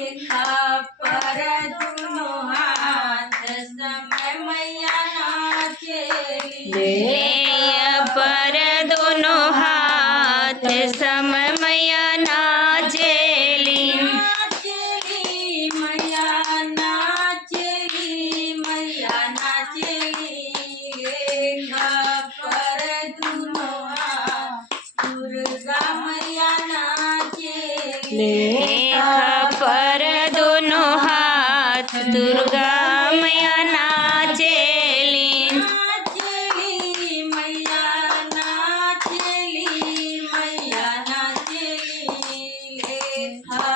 पर दुनो हाथ समय मैया नाचेली पर दोनों हाथ समय मैया नाचेली नाचेली मैया नाचेली मैया नाचेली रेखा पर दुनो हाथ दुर्गा मैया नाचेली पर दोनों हाथ दुर्गा मैया नाचेली नाचेली मैया नाचेली मैया नाचेली लेखा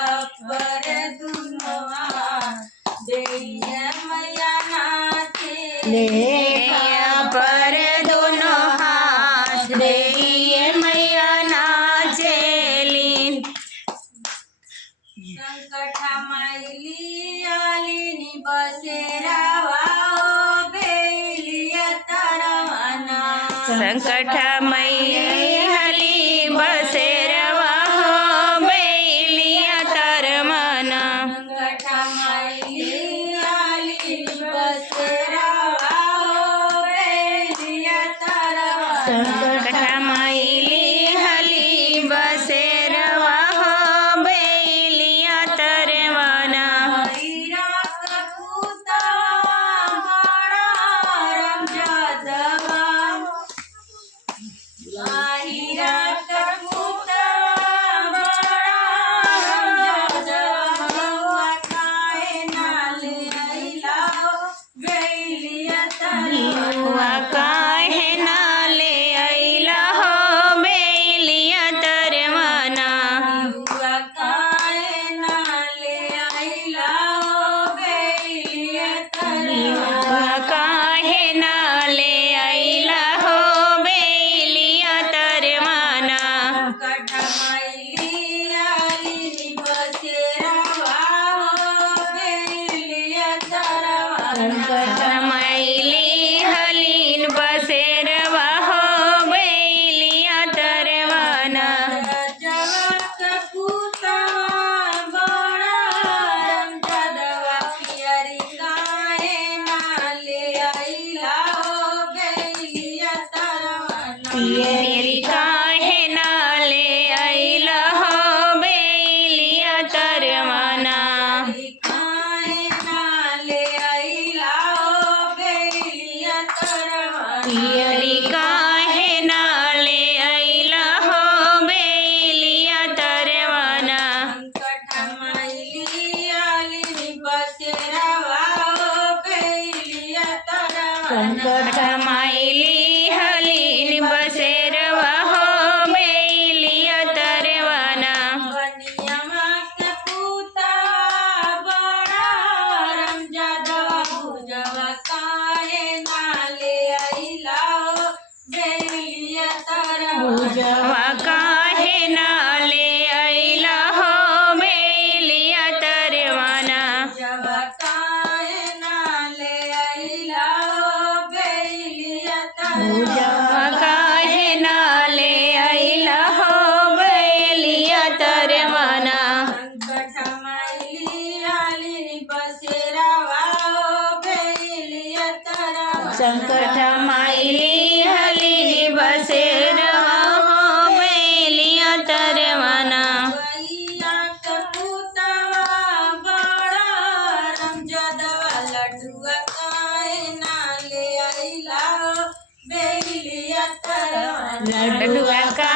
पर दुनो हाथ देइया मैया नाचेली पर दोनों हाथ देइए मैया नाचेली संकटा माइली आलिनी बसेरावा ओ बेलिया तरवाना संकट मैहली बसेरवा हो बैलिया तरमना संकटा माइली आलिनी बसेरावा ओ बेलिया तरवाना संकट मैली हली बसेरवा हो बैलिया तरमना हीरा कपूता बड़ा रमजादवा हीरा कपूता बड़ा रमजादवा काहे नाले आइला बेलिया तरवा काहे नाले अइला हो बैलिया तरमना युवा काहे नाले आइला बेलिया तरवा काहे नाले अइला हो बैलिया तरमना कठमाइली आलिनी बसेरावा हो बेलिया तरवा संकट मैली हलीन बसेरवा हो बैलिया तरमना जवाक पूता बड़ा रमजादवा पियरी काहे नाले आइला हो बेलिया तरवा पियरी काहे नाले अइला हो बैलिया तरमना काहे नाले आइला हो बेलिया तरवा पियरी काहे नाले अइला हो बैलिया तरमना कठमाइली आलिनी बसेरावा हो बेलिया तरवा संकट मैली हलीन बसेरवा हो बैलिया तरमना बनियामा के पूता बड़ा रमजादवा भुजवा काहे नाले आइला हो बेलिया तरवा काहे नाले अइला हो बैलिया तरमना जवा काहे नाले आइला हो बेलिया तरवा काहे नाले अइला हो बैलिया तरमना कठमाइली आलिनी बसेरावा हो बेलिया तरवा संकट मैली हलीनी बसेरवा हो बैलिया तरमना गैया के पूतवा बड़ा रमजादवा लड्डुआ काहे नाले आइला हो बेलिया तरवा लड्डुआ का